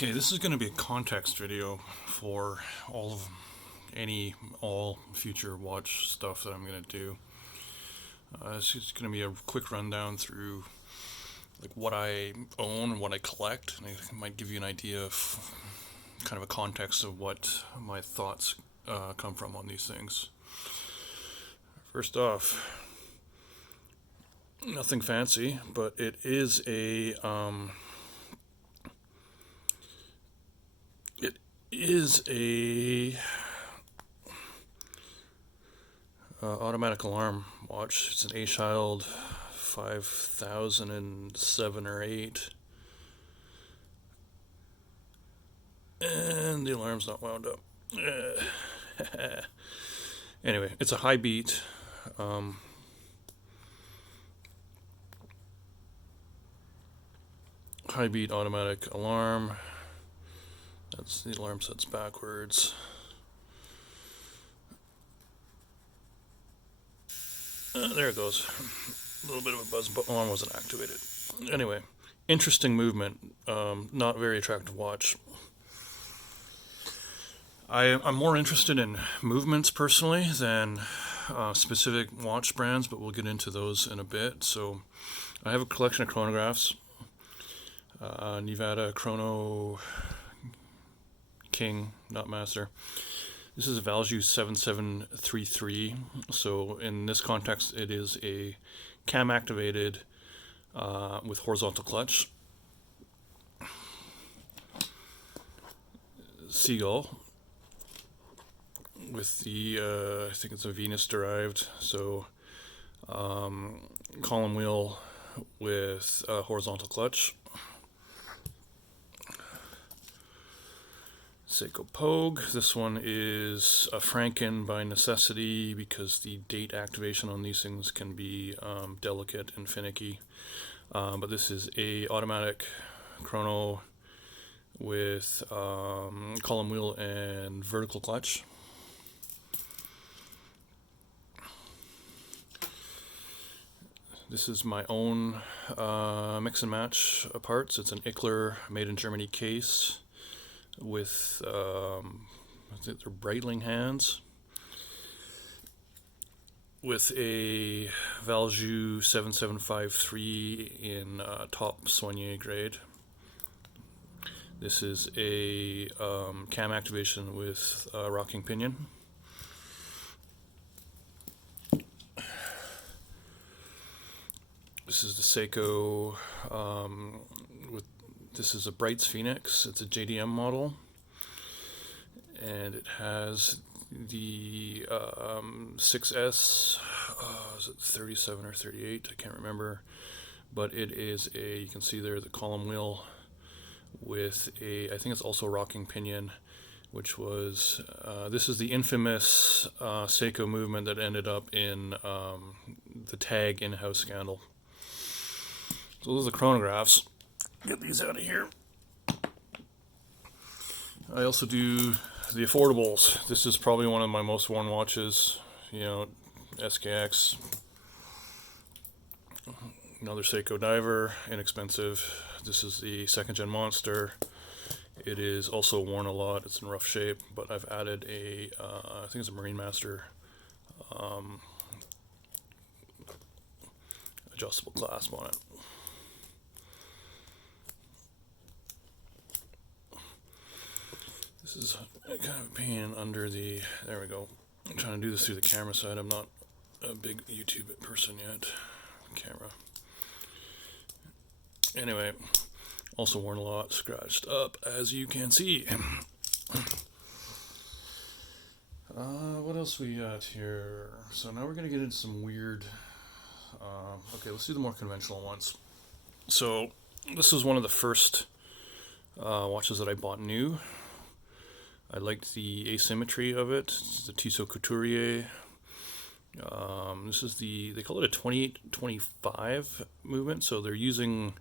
Okay, this is going to be a context video for all future watch stuff that I'm going to do. It's just going to be a quick rundown through like what I own and what I collect, and it might give you an idea of kind of a context of what my thoughts come from on these things. First off, nothing fancy, but it is a automatic alarm watch. It's an A-Child 5007 or 8, and the alarm's not wound up. Anyway, it's a high beat. High beat automatic alarm. That's the alarm set's backwards. There it goes. A little bit of a buzz, but alarm wasn't activated. Anyway, interesting movement. Not very attractive watch. I'm more interested in movements personally than specific watch brands, but we'll get into those in a bit. So I have a collection of chronographs. Nevada Chrono King, not Master. This is a Valjoux 7733. So in this context, it is a cam activated with horizontal clutch. Seagull with the I think it's a Venus derived. So column wheel with horizontal clutch. Seiko Pogue. This one is a Franken by necessity because the date activation on these things can be delicate and finicky. But this is a automatic chrono with column wheel and vertical clutch. This is my own mix and match parts. It's an Ickler made in Germany case with I think they're Breitling hands, with a Valjoux 7753 in top soigné grade. This is a cam activation with rocking pinion. This is the Seiko this is a Brights Phoenix. It's a JDM model, and it has the 6S, is it 37 or 38? I can't remember, but it is you can see there the column wheel with I think it's also rocking pinion, which was, this is the infamous Seiko movement that ended up in the Tag in-house scandal. So those are the chronographs. Get these out of here. I also do the affordables. This is probably one of my most worn watches. You know, SKX. Another Seiko Diver, inexpensive. This is the second gen Monster. It is also worn a lot. It's in rough shape, but I've added I think it's a Marine Master adjustable clasp on it. This is kind of a pain under the, there we go. I'm trying to do this through the camera side. I'm not a big YouTube person yet. Camera. Anyway, also worn a lot, scratched up, as you can see. What else we got here? So now we're going to get into some weird, okay, let's do the more conventional ones. So this is one of the first watches that I bought new. I liked the asymmetry of it. It's the Tissot Couturier. This is they call it a 28-25 movement, so they're using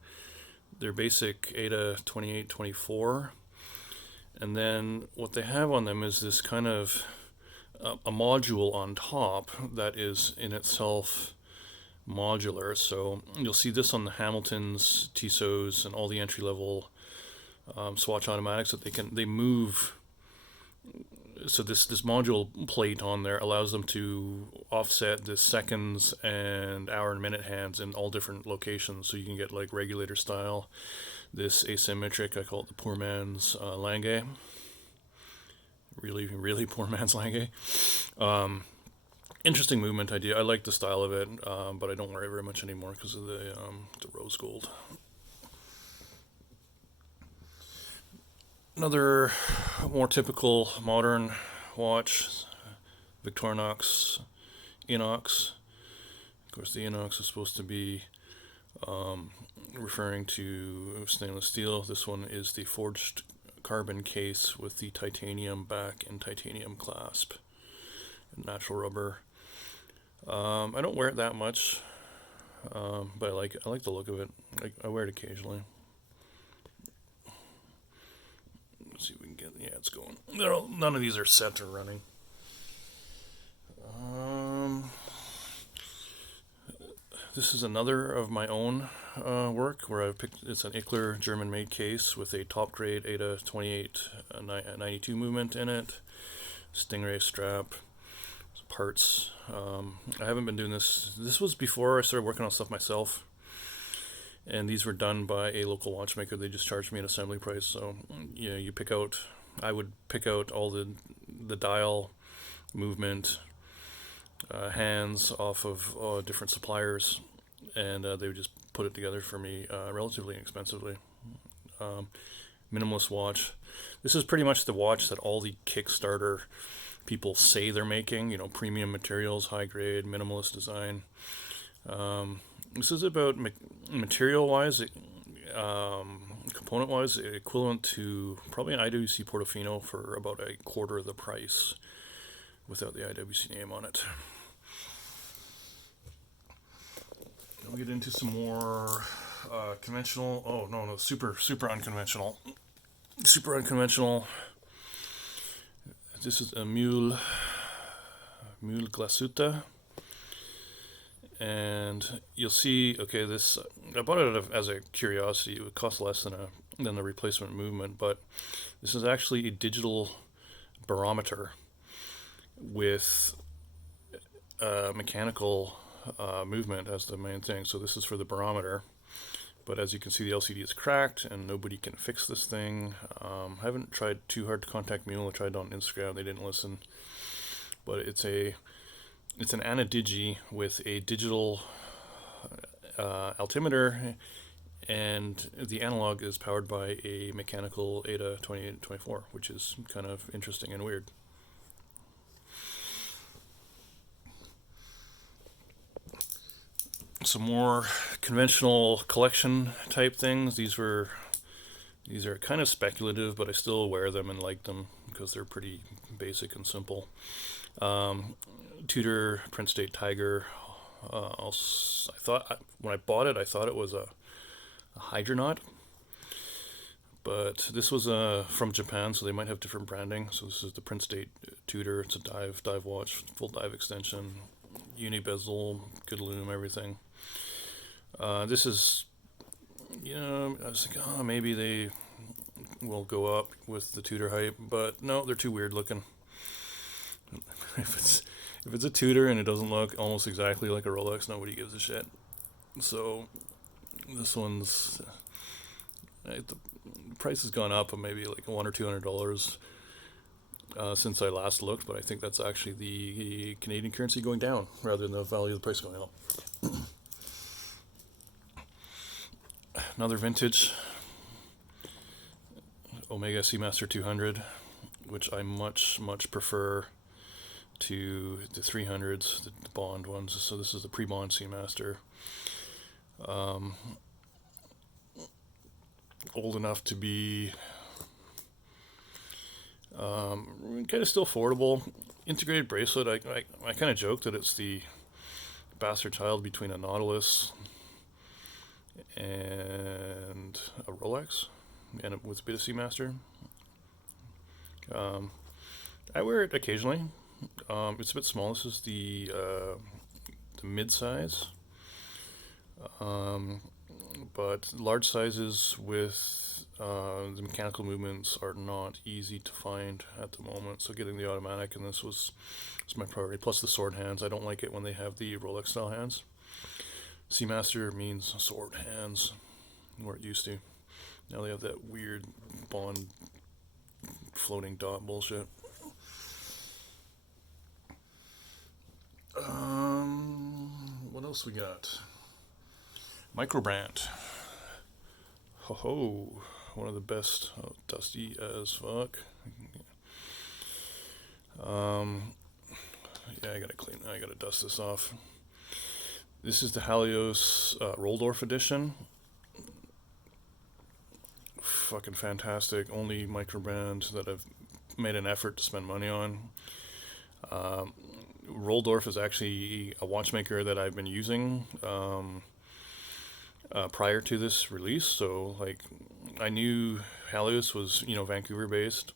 their basic ATA 28-24, and then what they have on them is this kind of a module on top that is in itself modular. So you'll see this on the Hamiltons, Tissots, and all the entry-level Swatch automatics that they move. So this module plate on there allows them to offset the seconds and hour and minute hands in all different locations. So you can get like regulator style, this asymmetric, I call it the poor man's Lange. Really poor man's Lange. Interesting movement idea. I like the style of it, but I don't wear it very much anymore because of the rose gold. Another more typical modern watch, Victorinox Enochs. Of course, the Enochs is supposed to be referring to stainless steel. This one is the forged carbon case with the titanium back and titanium clasp, and natural rubber. I don't wear it that much, but I like the look of it. I wear it occasionally. Let's see if we can get. Yeah, it's going. None of these are set or running. This is another of my own work where I've picked. It's an Ickler German-made case with a top grade ATA 2892 movement in it, Stingray strap, parts. I haven't been doing this. This was before I started working on stuff myself, and these were done by a local watchmaker. They just charged me an assembly price. So you pick out. I would pick out all the dial movement, hands off of different suppliers, and they would just put it together for me relatively inexpensively. Minimalist watch. This is pretty much the watch that all the Kickstarter people say they're making. Premium materials, high grade, minimalist design. This is about material wise, component wise, equivalent to probably an IWC Portofino for about a quarter of the price without the IWC name on it. Then we'll get into some more conventional. Oh no, super unconventional. Super unconventional. This is a Mule Glasuta, and you'll see. Okay, this I bought it as a curiosity. It would cost less than the replacement movement, but this is actually a digital barometer with mechanical movement as the main thing. So this is for the barometer, but as you can see, the LCD is cracked and nobody can fix this thing. I haven't tried too hard to contact Mule. I tried on Instagram, they didn't listen. But it's an Anadigi with a digital altimeter, and the analog is powered by a mechanical ATA 2824, which is kind of interesting and weird. Some more conventional collection type things. These are kind of speculative, but I still wear them and like them because they're pretty basic and simple. Tudor Print State Tiger. When I bought it, I thought it was a Hydronaut, but this was from Japan, so they might have different branding. So this is the Print State Tudor. It's a dive watch, full dive extension, uni bezel, good lume, everything. This is, I was like, maybe they will go up with the Tudor hype, but no, they're too weird looking. If it's a Tudor and it doesn't look almost exactly like a Rolex, nobody gives a shit. So this one's the price has gone up, maybe like $100 or $200 since I last looked, but I think that's actually the Canadian currency going down rather than the value of the price going up. Another vintage Omega Seamaster 200, which I much prefer to the 300s, the Bond ones. So this is the pre-Bond Seamaster. Old enough to be kind of still affordable. Integrated bracelet. I kind of joke that it's the bastard child between a Nautilus and a Rolex, and with a bit of Seamaster. I wear it occasionally. It's a bit small. This is the mid-size, but large sizes with The mechanical movements are not easy to find at the moment, so getting the automatic in this was my priority. Plus the sword hands. I don't like it when they have the Rolex style hands. Seamaster means sword hands, where it used to. Now they have that weird Bond floating dot bullshit. What else we got? Microbrand. Ho ho. One of the best. Oh, dusty as fuck. Yeah, I gotta dust this off. This is the Halios Roldorf edition. Fucking fantastic. Only microbrand that I've made an effort to spend money on. Roldorf is actually a watchmaker that I've been using prior to this release. So, like, I knew Halios was, Vancouver based.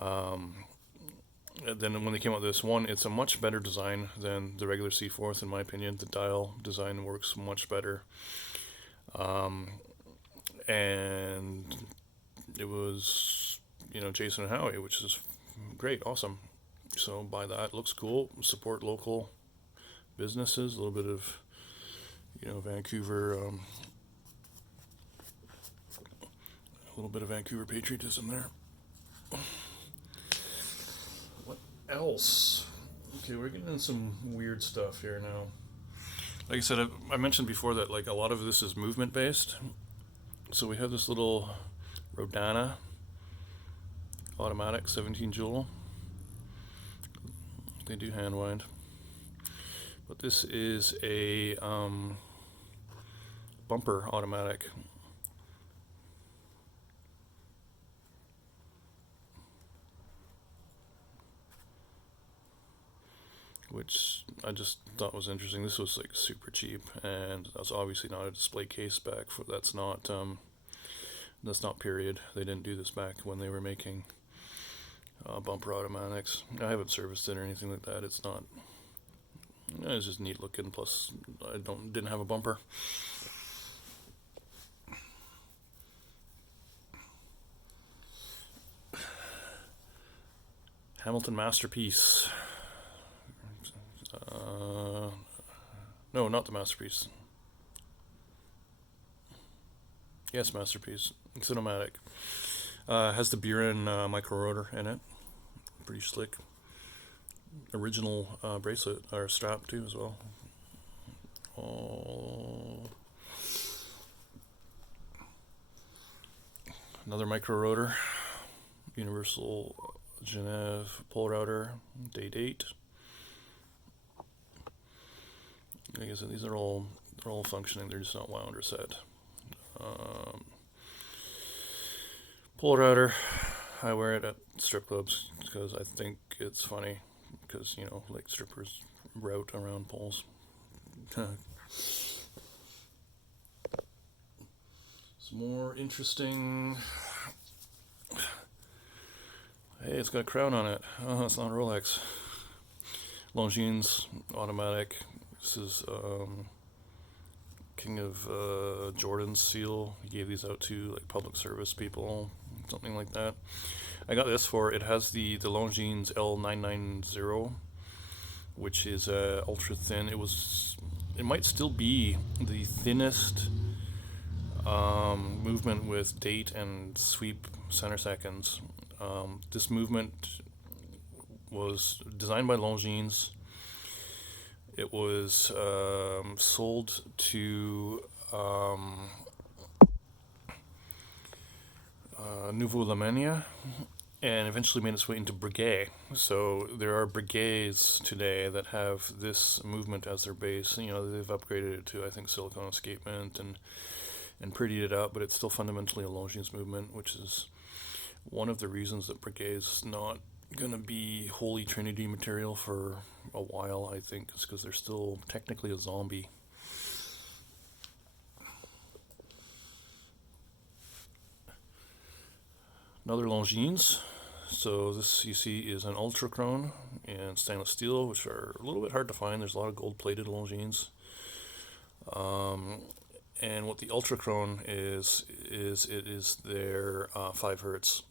Then when they came out with this one, it's a much better design than the regular C4th, in my opinion. The dial design works much better. And it was, Jason and Howie, which is great, awesome. So buy that, looks cool. Support local businesses, a little bit of, Vancouver, a little bit of Vancouver patriotism there. What else? Okay, we're getting into some weird stuff here now. Like I said, I mentioned before that like a lot of this is movement based. So we have this little Rodana automatic 17 jewel. They do hand wind, but this is a bumper automatic. Which I just thought was interesting. This was like super cheap, and that's obviously not a display case back. That's not period. They didn't do this back when they were making bumper automatics. I haven't serviced it or anything like that. It's not. It's just neat looking. Plus, I didn't have a bumper. Hamilton Masterpiece. No, not the Masterpiece. Yes, Masterpiece. Cinematic. Has the Buren micro rotor in it. Pretty slick. Original bracelet or strap too as well. Oh. Another micro rotor. Universal Genève pole router. Day date. Like I said, they're all functioning. They're just not wound or set. Pole router. I wear it at strip clubs because I think it's funny. Because like strippers route around poles. Some more interesting. Hey, it's got a crown on it. Oh, it's not a Rolex. Longines automatic. This is King of Jordan's seal. He gave these out to like public service people, something like that. I got this for it has the Longines L990, which is ultra thin. It might still be the thinnest movement with date and sweep center seconds. This movement was designed by Longines. It was sold to Nouveau Lamania and eventually made its way into Breguet. So there are Breguets today that have this movement as their base. They've upgraded it to, I think, silicone escapement and prettied it up, but it's still fundamentally a Longines movement, which is one of the reasons that Breguet is not going to be Holy Trinity material for a while, I think. It's because they're still technically a zombie. Another Longines. So this you see is an Ultrachrome and stainless steel, which are a little bit hard to find. There's a lot of gold-plated Longines. And what the ultrachrone is it is their 5 hertz.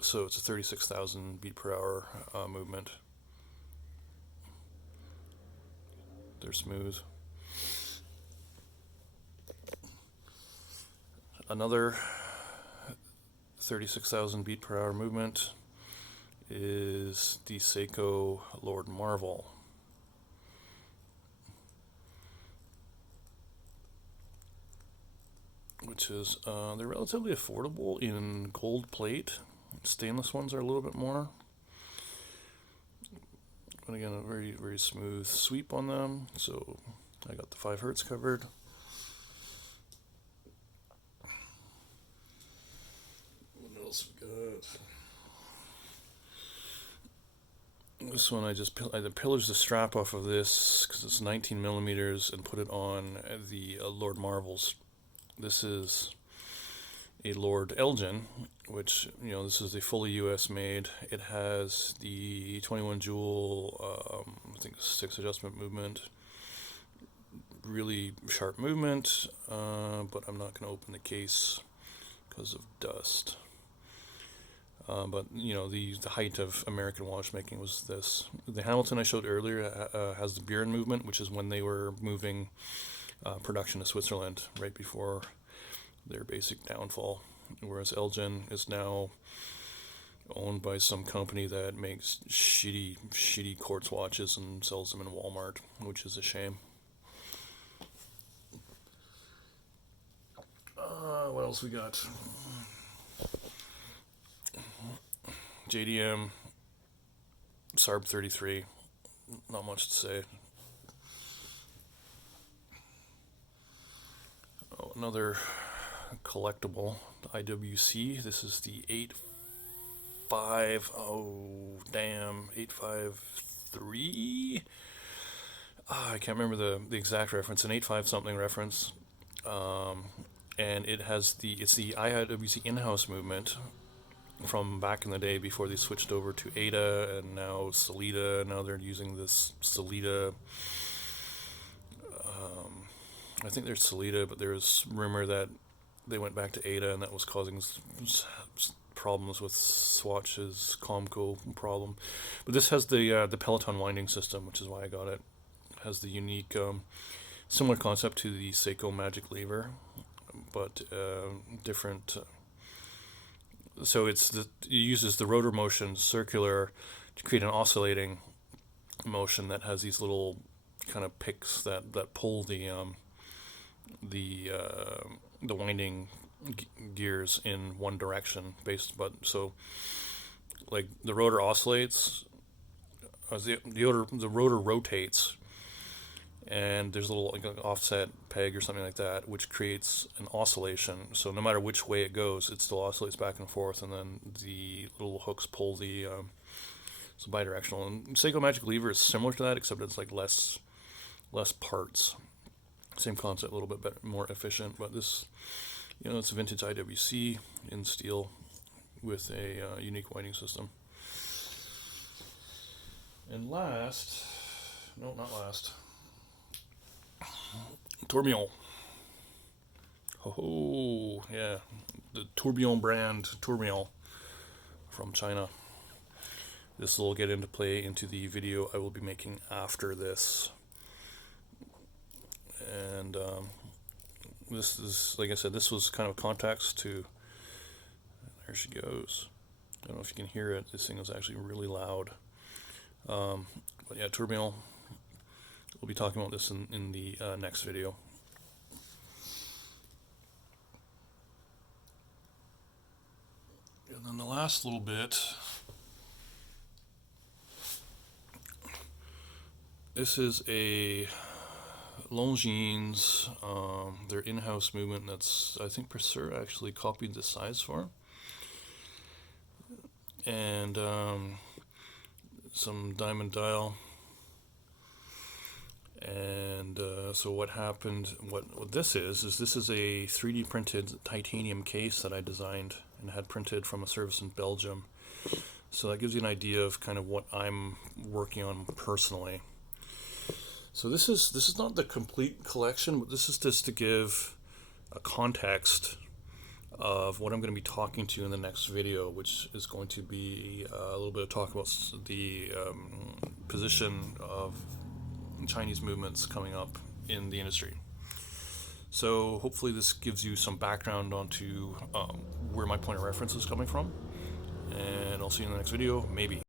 So it's a 36,000 beat per hour movement. They're smooth. Another 36,000 beat per hour movement is the Seiko Lord Marvel. Which is, they're relatively affordable in gold plate. Stainless ones are a little bit more. But again, a very, very smooth sweep on them. So I got the 5 hertz covered. What else we got? This one I pillaged the strap off of this because it's 19 millimeters and put it on the Lord Marvels. This is a Lord Elgin, which, this is a fully US made. It has the 21 jewel, I think 6 adjustment movement. Really sharp movement, but I'm not going to open the case because of dust. But the height of American watchmaking was this. The Hamilton I showed earlier has the Buren movement, which is when they were moving production to Switzerland right before their basic downfall. Whereas Elgin is now owned by some company that makes shitty quartz watches and sells them in Walmart, which is a shame. What else we got? JDM SARB 33. Not much to say. Another collectible, IWC. This is the 853. I can't remember the exact reference. An 85 something reference. And it's the IWC in-house movement from back in the day before they switched over to Ada and now Sellita. Now they're using this Sellita. I think there's Sellita, but there's rumor that they went back to Ada and that was causing problems with Swatch's Comco problem. But this has the Peloton winding system, which is why I got it. It has the unique, similar concept to the Seiko Magic Lever, but different. So it uses the rotor motion circular to create an oscillating motion that has these little kind of picks that pull the winding gears in one direction so like the rotor oscillates as the rotor rotates, and there's a little like an offset peg or something like that which creates an oscillation. So no matter which way it goes, it still oscillates back and forth, and then the little hooks pull the it's bidirectional. And Seiko Magic Lever is similar to that, except it's like less parts. Same concept, a little bit better, more efficient, but this, it's a vintage IWC in steel with a unique winding system. And not last, Tourbillon. Oh, yeah, the Tourbillon brand, Tourbillon from China. This will get into play into the video I will be making after this. And this is, like I said, this was kind of context to, there she goes. I don't know if you can hear it. This thing is actually really loud. But yeah, Tourbillon. We'll be talking about this in the next video. And then the last little bit, this is a Longines, their in-house movement that's, I think Purser actually copied the size for. And some diamond dial. And so what happened, what this is this is a 3D printed titanium case that I designed and had printed from a service in Belgium. So that gives you an idea of kind of what I'm working on personally. So this is not the complete collection, but this is just to give a context of what I'm going to be talking to in the next video, which is going to be a little bit of talk about the position of Chinese movements coming up in the industry. So hopefully this gives you some background onto where my point of reference is coming from, and I'll see you in the next video, maybe.